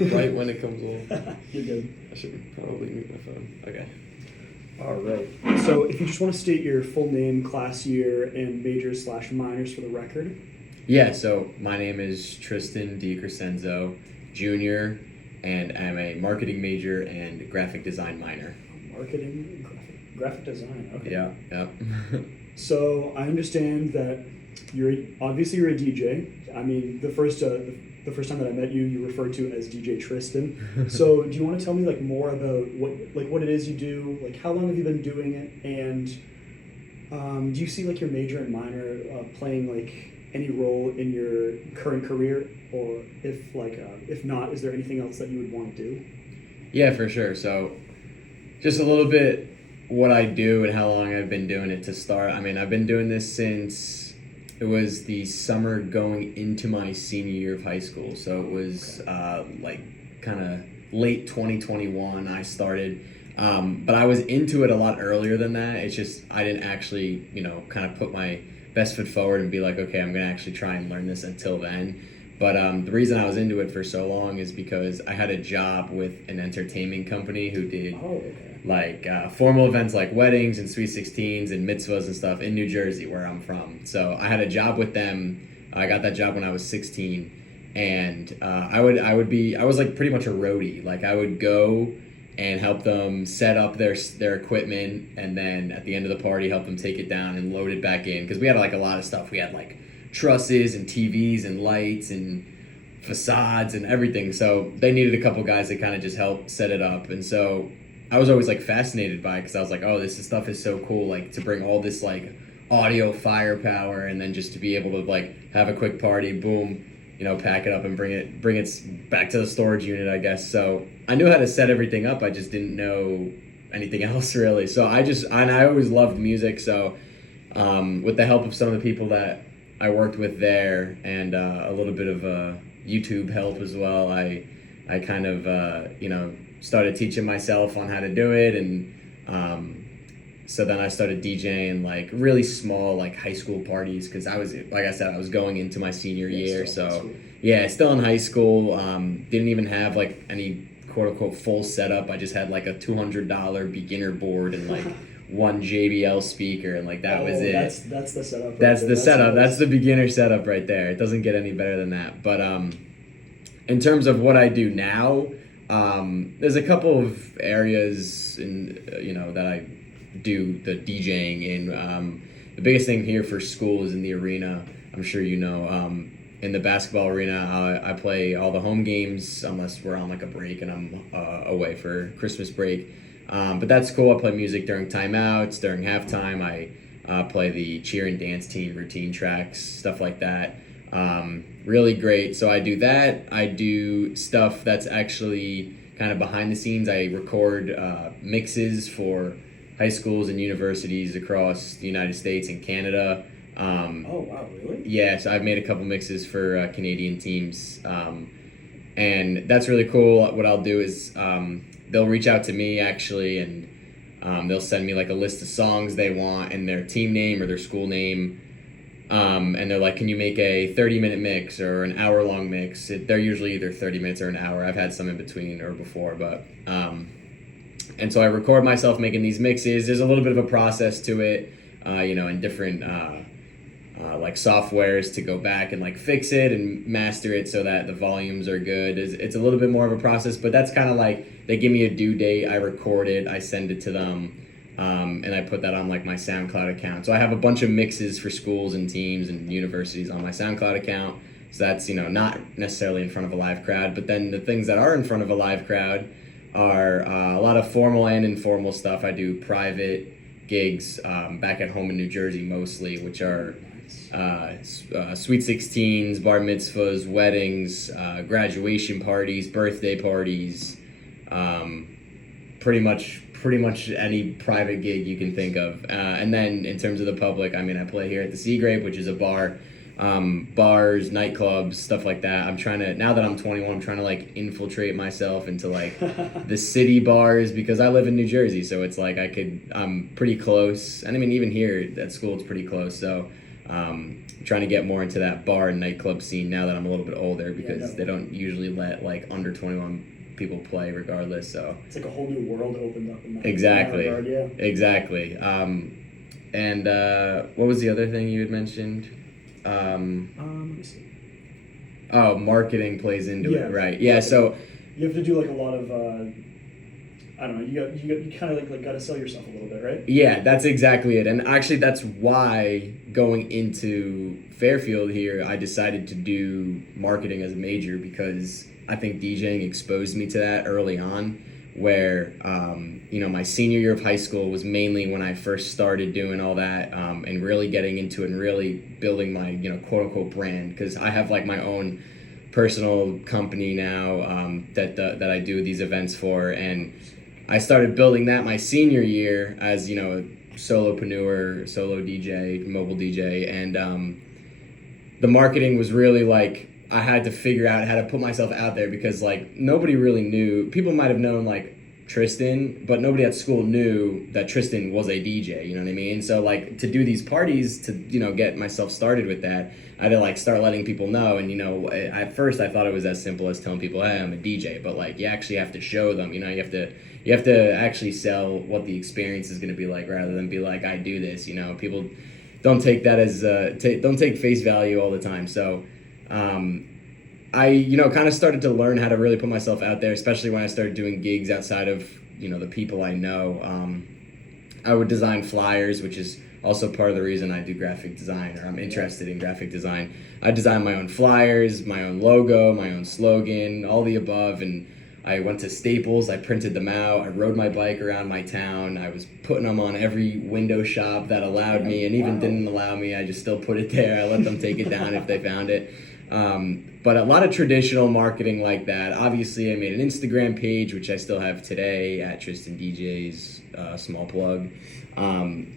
right when it comes on. You're good. I should probably mute my phone. Okay. All right. So if you just want to state your full name, class year, and majors/minors for the record. Yeah, so my name is Tristan DeCrescenzo, junior, and I'm a marketing major and graphic design minor. Marketing, graphic design. Okay. Yeah. So I understand that you're a DJ. I mean, the first time that I met you, you referred to as DJ Tristan. So do you want to tell me like more about what it is you do? Like how long have you been doing it? And do you see like your major and minor playing like any role in your current career, or if not, is there anything else that you would want to do? Yeah, for sure. So just a little bit what I do and how long I've been doing it to start. I mean, I've been doing this since it was the summer going into my senior year of high school. So it was like kind of late 2021 I started. But I was into it a lot earlier than that. It's just I didn't actually, kind of put my best foot forward and be like, okay, I'm going to actually try and learn this until then. But the reason I was into it for so long is because I had a job with an entertainment company who did formal events like weddings and Sweet 16s and mitzvahs and stuff in New Jersey, where I'm from. So I had a job with them. I got that job when I was 16, and I was like pretty much a roadie. Like I would go and help them set up their equipment, and then at the end of the party help them take it down and load it back in, because we had like a lot of stuff. We had like trusses and TVs and lights and facades and everything, so they needed a couple guys that kind of just help set it up. And so I was always like fascinated by it, because I was like, oh, stuff is so cool, like to bring all this like audio firepower, and then just to be able to like have a quick party, boom, pack it up and bring it back to the storage unit, I guess. So I knew how to set everything up. I just didn't know anything else really. So I always loved music. So with the help of some of the people that I worked with there, and a little bit of YouTube help as well, I kind of started teaching myself on how to do it. And so then I started DJing like really small, like high school parties, because I was, like I said, I was going into my senior year. So yeah, still in high school. Didn't even have like any quote unquote full setup. I just had like a $200 beginner board and like one JBL speaker, and like that was it. That's the setup. Right that's there. the setup. That's the beginner setup right there. It doesn't get any better than that. But in terms of what I do now, there's a couple of areas that I do the DJing in. The biggest thing here for school is in the arena. I'm sure you know. In the basketball arena, I play all the home games unless we're on like a break and I'm away for Christmas break. But that's cool. I play music during timeouts, during halftime. I play the cheer and dance team routine tracks, stuff like that. Really great. So I do that. I do stuff that's actually kind of behind the scenes. I record mixes for high schools and universities across the United States and Canada. Oh, wow, really? Yeah, so I've made a couple mixes for Canadian teams. And that's really cool. What I'll do is they'll reach out to me actually, and they'll send me like a list of songs they want and their team name or their school name. And they're like, can you make a 30-minute mix or an hour-long mix? They're usually either 30 minutes or an hour. I've had some in between or before, but... and so I record myself making these mixes. There's a little bit of a process to it, and different like softwares to go back and like fix it and master it so that the volumes are good. It's a little bit more of a process, but that's kind of like they give me a due date, I record it, I send it to them, and I put that on like my SoundCloud account. So I have a bunch of mixes for schools and teams and universities on my SoundCloud account. So that's, not necessarily in front of a live crowd, but then the things that are in front of a live crowd are a lot of formal and informal stuff. I do private gigs back at home in New Jersey mostly, which are Sweet 16s, bar mitzvahs, weddings, graduation parties, birthday parties, pretty much any private gig you can think of. And then in terms of the public, I mean, I play here at the Sea Grape, which is a bar. Bars, nightclubs, stuff like that. Now that I'm 21, I'm trying to like infiltrate myself into like the city bars, because I live in New Jersey, so it's like I'm pretty close. And I mean, even here at school, it's pretty close. So Trying to get more into that bar and nightclub scene now that I'm a little bit older, because Yeah, no. they don't usually let like under 21 people play regardless. So It's like a whole new world opened up in that, exactly, in that regard, yeah. exactly. And what was the other thing you had mentioned? Let me see. Oh, marketing plays into Yeah, it, right? Yeah. So you have to do like a lot of I don't know. You kind of like got to sell yourself a little bit, right? yeah, that's exactly it. And actually, that's why going into Fairfield here, I decided to do marketing as a major, because I think DJing exposed me to that early on. Where, my senior year of high school was mainly when I first started doing all that, and really getting into it and really building my, quote unquote brand. Because I have like my own personal company now, that I do these events for. And I started building that my senior year as, a solopreneur, solo DJ, mobile DJ. And the marketing was really like, I had to figure out how to put myself out there, because like nobody really knew. People might have known like Tristan, but nobody at school knew that Tristan was a DJ, you know what I mean? So like to do these parties, to, get myself started with that, I had to like start letting people know. And at first I thought it was as simple as telling people, hey, I'm a DJ, but like you actually have to show them, you have to actually sell what the experience is going to be like, rather than be like, I do this. People don't take that as don't take face value all the time. So I kind of started to learn how to really put myself out there, especially when I started doing gigs outside of the people I know. I would design flyers, which is also part of the reason I do graphic design, or I'm interested in graphic design. I design my own flyers, my own logo, my own slogan, all the above. And I went to Staples, I printed them out, I rode my bike around my town, I was putting them on every window shop that allowed me, and even didn't allow me, I just still put it there. I let them take it down if they found it. But a lot of traditional marketing like that. Obviously, I made an Instagram page, which I still have today, at Tristan DJ's, small plug,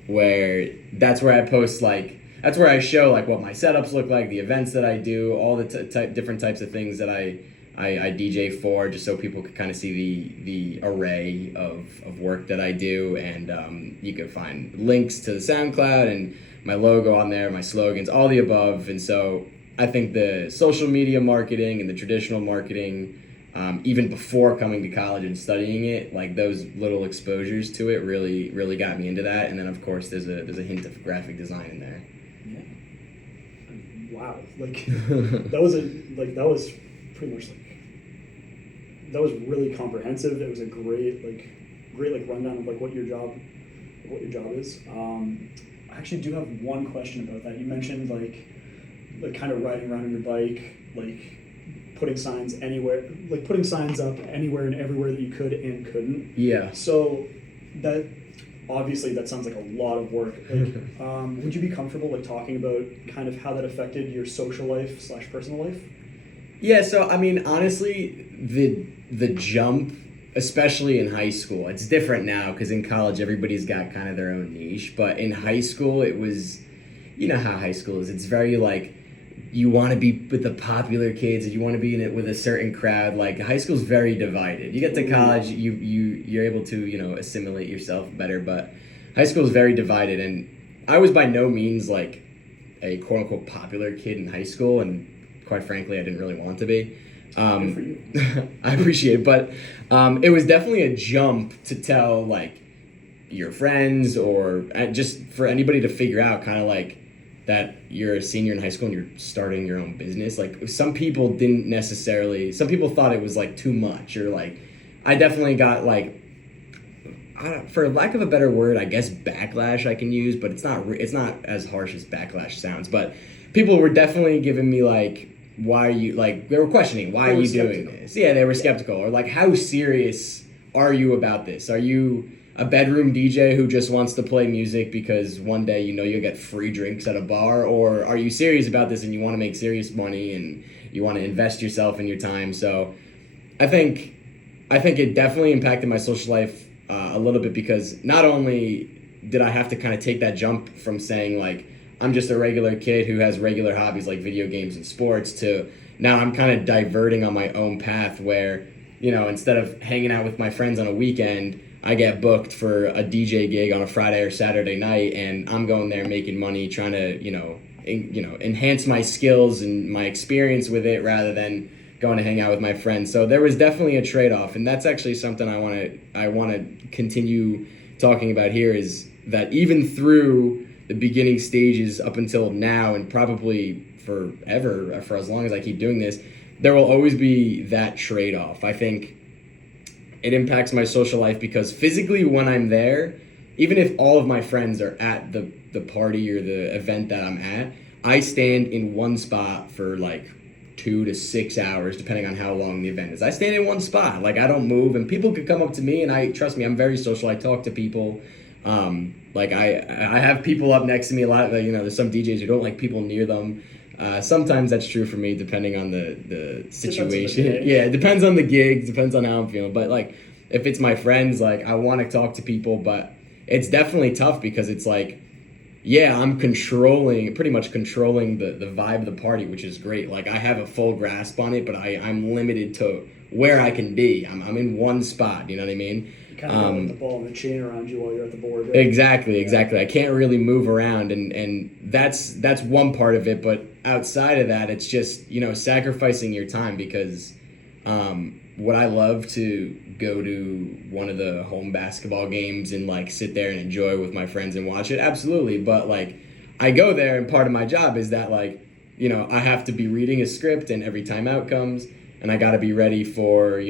where that's where I post that's where I show like what my setups look like, the events that I do, all the different types of things that I DJ for, just so people could kind of see the array of work that I do. And you can find links to the SoundCloud and my logo on there, my slogans, all the above. And so I think the social media marketing and the traditional marketing, even before coming to college and studying it, like those little exposures to it really, really got me into that. And then of course there's a hint of graphic design in there. Yeah. Wow. Like that was pretty much that was really comprehensive. It was a great rundown of like what your job is. I actually do have one question about that. You mentioned like kind of riding around on your bike, like putting signs up anywhere and everywhere that you could and couldn't. Yeah. So that obviously that sounds like a lot of work. Like, would you be comfortable like talking about kind of how that affected your social life / personal life? Yeah. So I mean, honestly, the jump, especially in high school, it's different now because in college everybody's got kind of their own niche. But in high school, it was, how high school is. It's very like, you want to be with the popular kids, and you want to be in it with a certain crowd. Like high school's very divided. You get to college, you're able to assimilate yourself better, but high school is very divided. And I was by no means like a quote unquote popular kid in high school, and quite frankly, I didn't really want to be. Good for you. I appreciate it, but it was definitely a jump to tell like your friends, or just for anybody to figure out kind of like that you're a senior in high school and you're starting your own business. Like some people thought it was like too much, or like I definitely got like, for lack of a better word, I guess backlash I can use, but it's not as harsh as backlash sounds. But people were definitely giving me like, why are you, like, they were questioning, why are you doing this? Yeah, they were skeptical, or like, how serious are you about this? Are you a bedroom DJ who just wants to play music because one day you'll get free drinks at a bar, or are you serious about this and you want to make serious money and you want to invest yourself and your time? So I think it definitely impacted my social life a little bit, because not only did I have to kind of take that jump from saying like I'm just a regular kid who has regular hobbies like video games and sports, to now I'm kind of diverting on my own path where, instead of hanging out with my friends on a weekend, I get booked for a DJ gig on a Friday or Saturday night, and I'm going there making money, trying to, enhance my skills and my experience with it rather than going to hang out with my friends. So there was definitely a trade-off, and that's actually something I want to continue talking about here, is that even through the beginning stages up until now, and probably forever, for as long as I keep doing this, there will always be that trade-off. I think it impacts my social life because physically when I'm there, even if all of my friends are at the party or the event that I'm at, I stand in one spot for like 2 to 6 hours, depending on how long the event is. I stand in one spot, like I don't move, and people could come up to me, and trust me, I'm very social. I talk to people. Like I have people up next to me a lot. There's some DJs who don't like people near them. Sometimes that's true for me, depending on the situation. Yeah, it depends on the gig, depends on how I'm feeling. But like, if it's my friends, like I want to talk to people, but it's definitely tough because it's like, yeah, I'm pretty much controlling the vibe of the party, which is great. Like I have a full grasp on it, but I'm limited to where I can be. I'm in one spot, you know what I mean? You kind of with the ball and the chain around you while you're at the board. Right? Exactly. I can't really move around, and that's one part of it. But outside of that, it's just, sacrificing your time, because would I love to go to one of the home basketball games and like sit there and enjoy with my friends and watch it? Absolutely. But like, I go there, and part of my job is that like, I have to be reading a script, and every timeout comes, and I got to be ready for,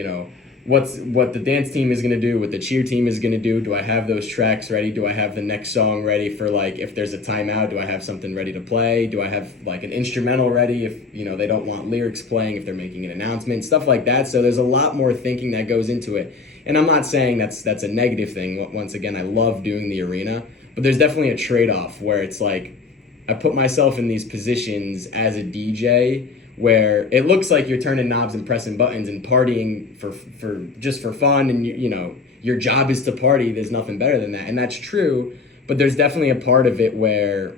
what the dance team is going to do, what the cheer team is going to do. Do I have those tracks ready? Do I have the next song ready for, like, if there's a timeout, do I have something ready to play? Do I have like an instrumental ready if, they don't want lyrics playing, if they're making an announcement, stuff like that. So there's a lot more thinking that goes into it. And I'm not saying that's a negative thing. Once again, I love doing the arena, but there's definitely a trade-off where it's like, I put myself in these positions as a DJ where it looks like you're turning knobs and pressing buttons and partying for fun, and your job is to party. There's nothing better than that, and that's true. But there's definitely a part of it where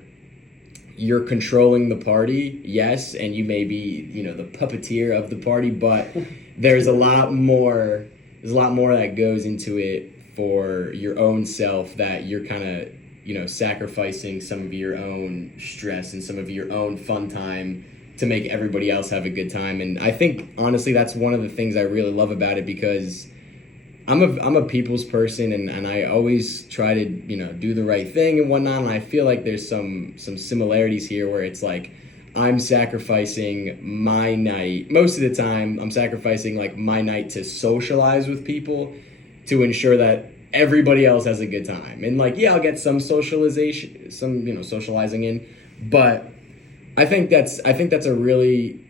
you're controlling the party, yes, and you may be the puppeteer of the party, but there's a lot more that goes into it for your own self, that you're kind of sacrificing some of your own stress and some of your own fun time to make everybody else have a good time. And I think honestly that's one of the things I really love about it, because I'm a people's person, and I always try to do the right thing and whatnot, and I feel like there's some similarities here where it's like I'm sacrificing my night. Most of the time I'm sacrificing like my night to socialize with people, to ensure that everybody else has a good time. And like, yeah, I'll get some socialization, socializing in, but I think that's a really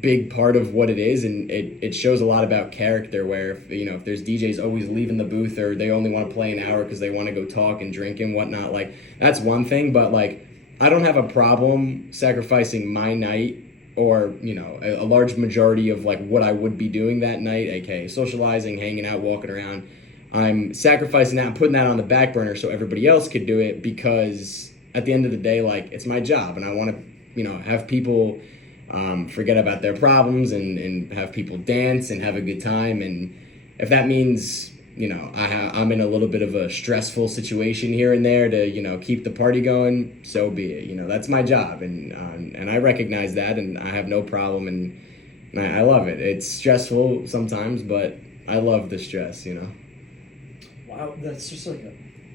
big part of what it is, and it shows a lot about character, where if there's DJs always leaving the booth, or they only want to play an hour because they want to go talk and drink and whatnot, like that's one thing. But like, I don't have a problem sacrificing my night, or a large majority of like what I would be doing that night, aka socializing, hanging out, walking around. I'm sacrificing that and putting that on the back burner so everybody else could do it, because at the end of the day, like, it's my job, and I want to have people forget about their problems, and have people dance and have a good time. And if that means I'm in a little bit of a stressful situation here and there to keep the party going, so be it. That's my job, and I recognize that, and I have no problem, and I love it. It's stressful sometimes, but I love the stress. Wow, that's just like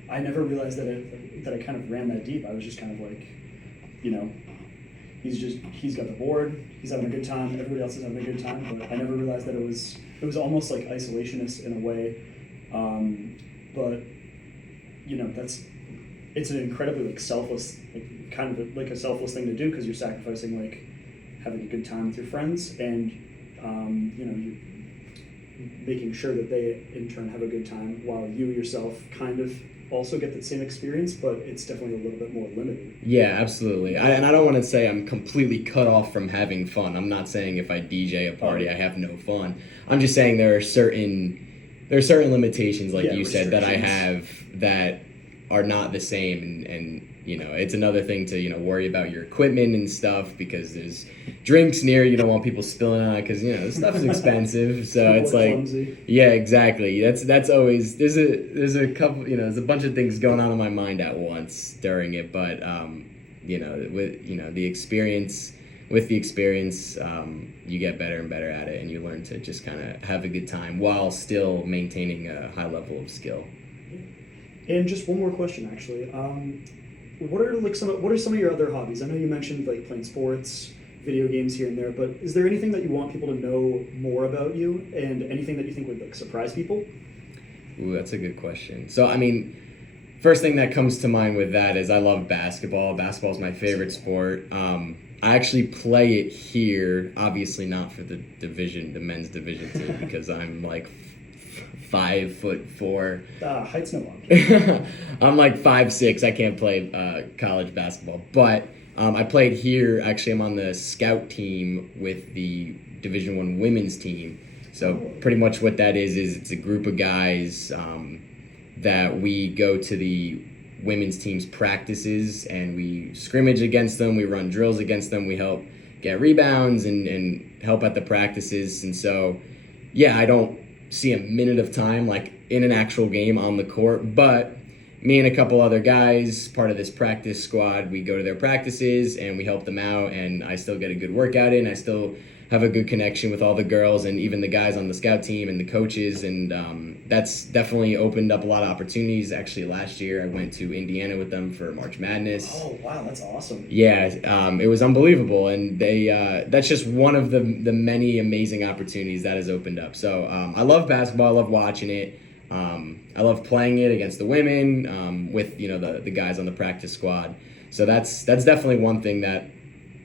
I never realized that I kind of ran that deep. I was just kind of like, he's got the board, he's having a good time, everybody else is having a good time, but I never realized that it was almost like isolationist in a way. But it's an incredibly like selfless, like kind of like a selfless thing to do, because you're sacrificing like having a good time with your friends, and you're making sure that they in turn have a good time, while you yourself kind of also get that same experience, but it's definitely a little bit more limited. Yeah, absolutely. And I don't want to say I'm completely cut off from having fun. I'm not saying if I DJ a party I have no fun. I'm just saying there are certain limitations, like you said, that I have that are not the same, and it's another thing to worry about your equipment and stuff, because there's drinks near, you don't want people spilling on it, because this stuff is expensive. So it's like clumsy. Yeah, exactly. That's always there's a couple, there's a bunch of things going on in my mind at once during it, but with the experience. With the experience, you get better and better at it, and you learn to just kind of have a good time while still maintaining a high level of skill. And just one more question, actually. What are some of your other hobbies? I know you mentioned like playing sports, video games here and there, but is there anything that you want people to know more about you, and anything that you think would like surprise people? Ooh, that's a good question. So, I mean, first thing that comes to mind with that is I love basketball. Basketball is my favorite sport. I actually play it here, obviously not for the men's division team, because I'm like 5'4". Height's no object. I'm like 5'6". I can't play college basketball, but I played here. Actually, I'm on the scout team with the Division I women's team. So pretty much what that is it's a group of guys that we go to the women's team's practices and we scrimmage against them, we run drills against them, we help get rebounds and help at the practices. And so, yeah, I don't see a minute of time like in an actual game on the court, but me and a couple other guys, part of this practice squad, we go to their practices and we help them out, and I still get a good workout in. I still have a good connection with all the girls and even the guys on the scout team and the coaches, and that's definitely opened up a lot of opportunities. Actually, last year I went to Indiana with them for March Madness. Oh, wow, that's awesome. Yeah, it was unbelievable, and that's just one of the many amazing opportunities that has opened up. So I love basketball. I love watching it. I love playing it against the women with the guys on the practice squad. So that's definitely one thing that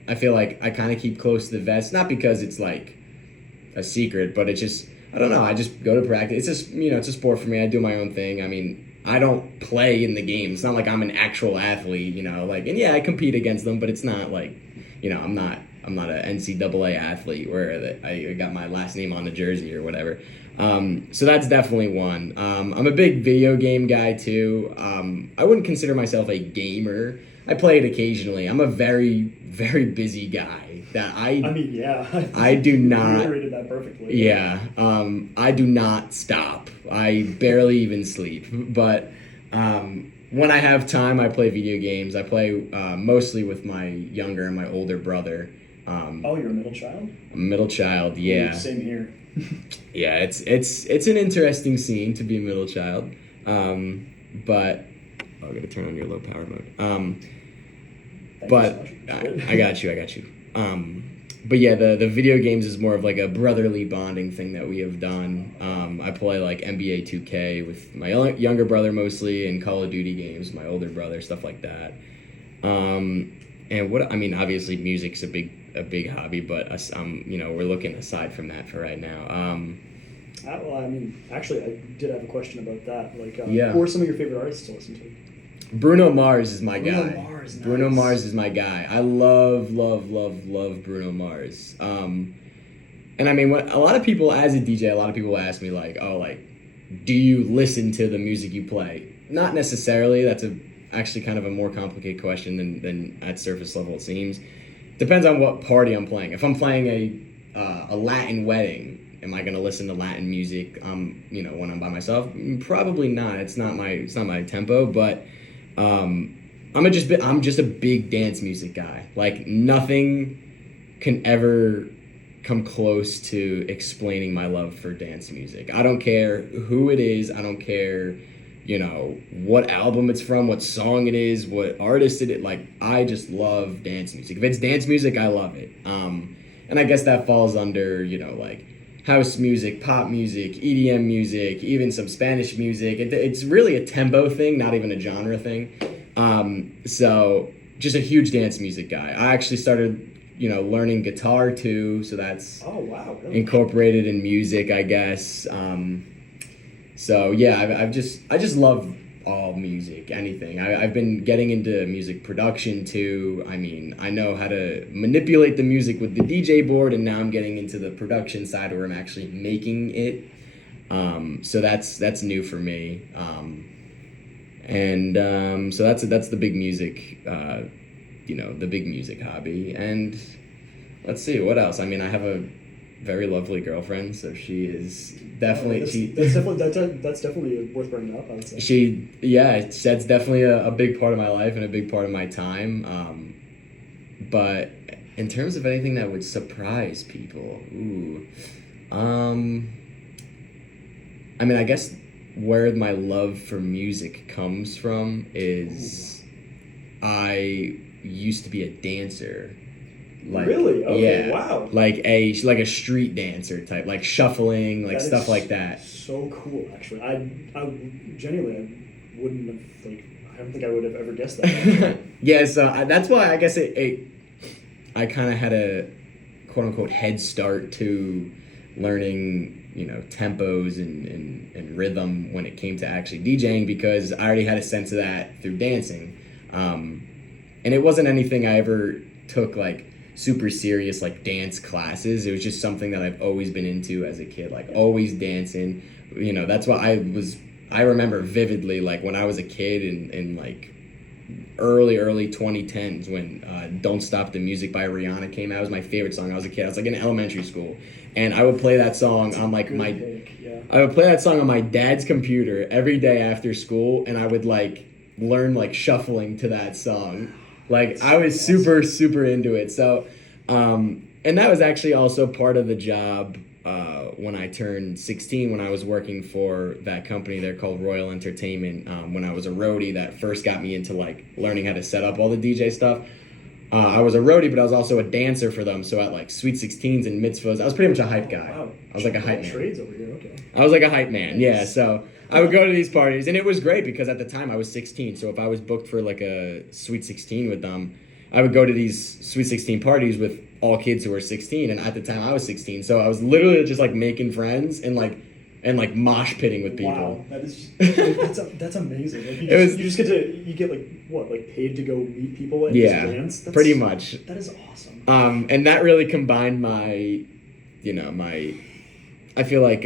I feel like I kind of keep close to the vest, not because it's like a secret, but it's just, I don't know, I just go to practice. It's just, it's a sport for me. I do my own thing. I mean, I don't play in the game. It's not like I'm an actual athlete, and yeah, I compete against them, but it's not like, I'm not an NCAA athlete where I got my last name on the jersey or whatever. So that's definitely one. I'm a big video game guy too. I wouldn't consider myself a gamer. I play it occasionally. I'm a very, very busy guy. I do not. You reiterated that perfectly. Yeah. I do not stop. I barely even sleep. But when I have time, I play video games. I play mostly with my younger and my older brother. You're a middle child? I'm a middle child. Yeah. Ooh, same here. Yeah, it's an interesting scene to be a middle child. But I'm gonna turn on your low power mode. But I got you. But yeah, the video games is more of like a brotherly bonding thing that we have done. I play like NBA 2K with my younger brother mostly, and Call of Duty games, my older brother, stuff like that. And obviously music's a big hobby, but we're looking aside from that for right now. Actually, I did have a question about that. Who are some of your favorite artists to listen to? Bruno Mars is my guy. Nice. Bruno Mars is my guy. I love Bruno Mars. And I mean, a lot of people, as a DJ, a lot of people ask me do you listen to the music you play? Not necessarily. That's actually kind of a more complicated question than at surface level it seems. Depends on what party I'm playing. If I'm playing a Latin wedding, am I going to listen to Latin music? When I'm by myself, probably not. It's not my tempo. But I'm just a big dance music guy. Like nothing can ever come close to explaining my love for dance music. I don't care who it is. I don't care, what album it's from, what song it is, what artist it is. Like, I just love dance music. If it's dance music, I love it. And I guess that falls under, house music, pop music, EDM music, even some Spanish music. It's really a tempo thing, not even a genre thing. So just a huge dance music guy. I actually started, learning guitar too, so that's really? incorporated in music, I guess. So yeah, I just love all music, anything. I've been getting into music production too. I mean, I know how to manipulate the music with the DJ board, and now I'm getting into the production side where I'm actually making it. So that's new for me. So that's the big music, the big music hobby. And let's see what else. I mean, I have a very lovely girlfriend, so she is Oh, definitely that's definitely worth bringing up, I would say. that's definitely a big part of my life and a big part of my time. But in terms of anything that would surprise people, um, I mean, I guess where my love for music comes from is I used to be a dancer. Like, Really? Okay, yeah, wow. like a street dancer type, like shuffling, like That stuff is like that. so cool, actually. I genuinely, I wouldn't have, like, I don't think I would have ever guessed that, actually. Yeah, so that's why I guess I kind of had a quote unquote head start to learning, tempos and rhythm when it came to actually DJing because I already had a sense of that through dancing. And it wasn't anything I ever took like super serious like dance classes. It was just something that I've always been into as a kid, like always dancing. That's why I remember vividly like when I was a kid in like early 2010s when "Don't Stop the Music" by Rihanna came out. It was my favorite song. I was a kid. I was like in elementary school, and I would play that song on like my. Pick, yeah. I would play that song on my dad's computer every day after school, and I would like learn like shuffling to that song. Like I was super into it. So, and that was actually also part of the job when I turned 16, when I was working for that company there called Royal Entertainment, when I was a roadie that first got me into like learning how to set up all the DJ stuff. I was a roadie, but I was also a dancer for them. So at like Sweet 16s and mitzvahs, I was pretty much a hype guy. Wow. I was like a hype man. Trades over here, okay. I was like a hype man, yeah. So I would go to these parties, and it was great because at the time I was 16. So if I was booked for like a Sweet 16 with them, I would go to these Sweet 16 parties with all kids who were 16, and at the time I was 16. So I was literally just like making friends and like mosh pitting with people. Wow, that's amazing. Like you get like what, like paid to go meet people and just dance? Pretty much. That is awesome. And that really combined my, I feel like,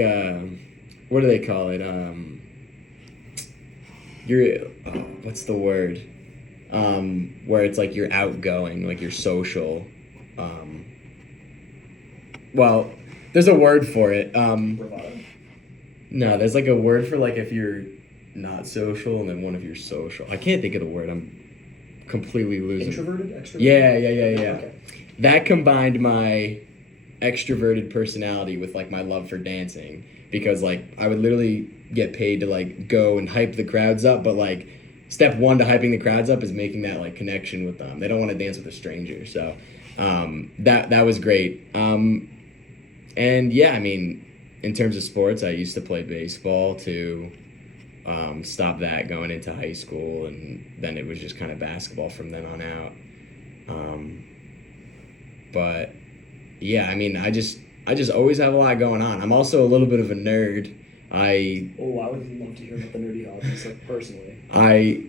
what do they call it? What's the word? Where it's like you're outgoing, like you're social. Well, there's a word for it. Bravado. No, there's like a word for like if you're not social and then one of you're social. I can't think of the word. I'm completely losing. Introverted, extroverted? Yeah. Okay. That combined my extroverted personality with like my love for dancing because like I would literally get paid to like go and hype the crowds up, but like step one to hyping the crowds up is making that like connection with them. They don't want to dance with a stranger, so that was great. And yeah, I mean, in terms of sports, I used to play baseball to stop that going into high school, and then it was just kind of basketball from then on out. But yeah, I mean, I just always have a lot going on. I'm also a little bit of a nerd. I would love to hear about the nerdy hobbies, like personally. I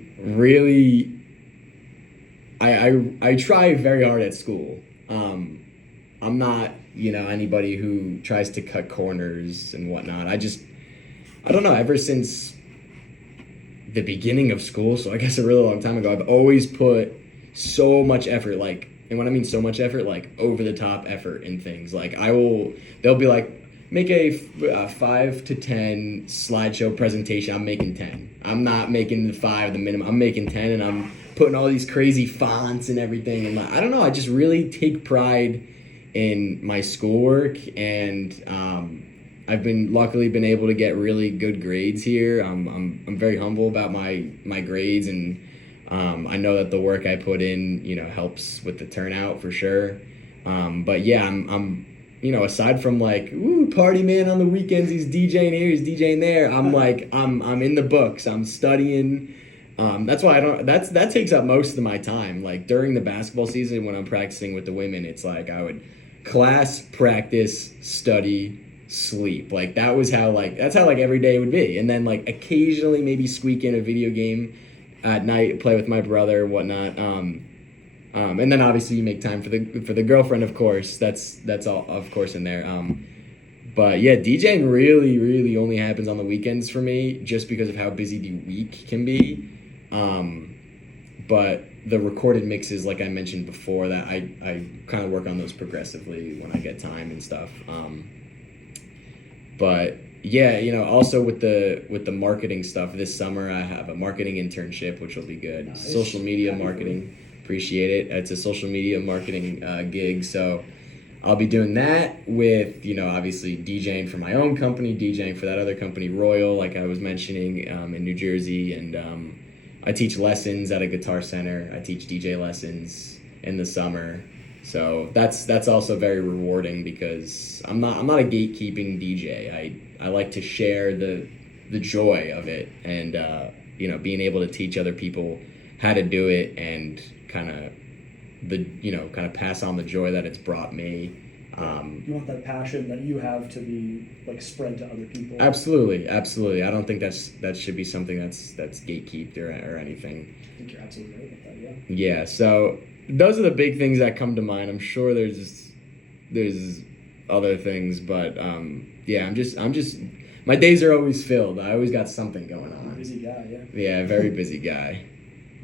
try very hard at school. I'm not, anybody who tries to cut corners and whatnot. I don't know, ever since the beginning of school, so I guess a really long time ago, I've always put so much effort, like, and when I mean so much effort, like over the top effort in things. Like they'll be like, make a 5 to 10 slideshow presentation. I'm making 10. I'm not making the 5 the minimum. I'm making 10, and I'm putting all these crazy fonts and everything. And I don't know, I just really take pride in my schoolwork, and I've luckily been able to get really good grades here. I'm very humble about my grades, and I know that the work I put in, helps with the turnout for sure. But yeah, I'm aside from like, party man on the weekends, he's DJing here, he's DJing there. I'm like, I'm in the books, I'm studying. That's why that takes up most of my time. Like during the basketball season when I'm practicing with the women, it's like I would class, practice, study, sleep. Like that's how every day would be. And then like occasionally maybe squeak in a video game at night, play with my brother, whatnot. And then obviously you make time for the girlfriend, of course. That's all, of course, in there. But yeah, DJing really, really only happens on the weekends for me, just because of how busy the week can be. But the recorded mixes, like I mentioned before, that I kind of work on those progressively when I get time and stuff. But yeah, also with the marketing stuff this summer, I have a marketing internship, which will be good. Nice. Social media Happy marketing, appreciate it. It's a social media marketing gig, so I'll be doing that with obviously DJing for my own company, DJing for that other company, Royal, like I was mentioning, in New Jersey, and I teach lessons at a guitar center. I teach DJ lessons in the summer. So that's also very rewarding because I'm not a gatekeeping DJ. I like to share the joy of it, and being able to teach other people how to do it, and kind of pass on the joy that it's brought me. You want that passion that you have to be like spread to other people. Absolutely. I don't think that should be something that's gatekeeped or anything. I think you're absolutely right about that. Yeah. So those are the big things that come to mind. I'm sure there's other things, but yeah, I'm just my days are always filled. I always got something going on. Busy guy, yeah. Yeah, very busy guy.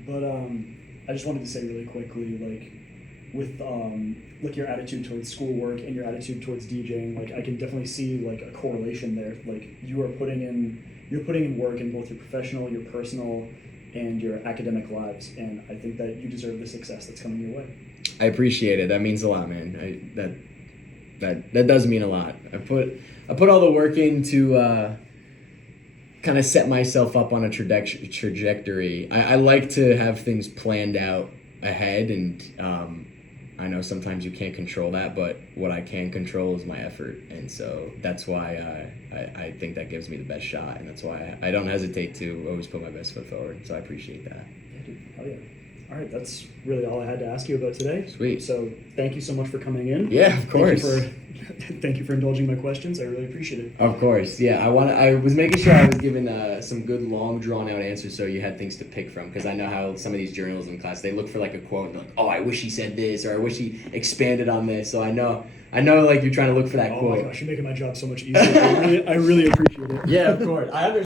But I just wanted to say really quickly, like with like your attitude towards schoolwork and your attitude towards DJing, like I can definitely see like a correlation there. Like you're putting in work in both your professional, your personal, and your academic lives, and I think that you deserve the success that's coming your way. I appreciate it. That means a lot, man. That does mean a lot. I put all the work in to kind of set myself up on a trajectory. I like to have things planned out ahead, and I know sometimes you can't control that, but what I can control is my effort, and so that's why I think that gives me the best shot, and that's why I don't hesitate to always put my best foot forward. So I appreciate that. Yeah, dude. Hell yeah. All right, that's really all I had to ask you about today. Sweet. So thank you so much for coming in. Yeah, of course. Thank you for indulging my questions. I really appreciate it. Of course, yeah. I was making sure I was giving some good, long, drawn-out answers, so you had things to pick from. Because I know how some of these journalism class, they look for like a quote and they're like, "Oh, I wish he said this," or "I wish he expanded on this." So I know, like you're trying to look for that quote. Oh my gosh, you're making my job so much easier. I really appreciate it. Yeah, of course. I understand.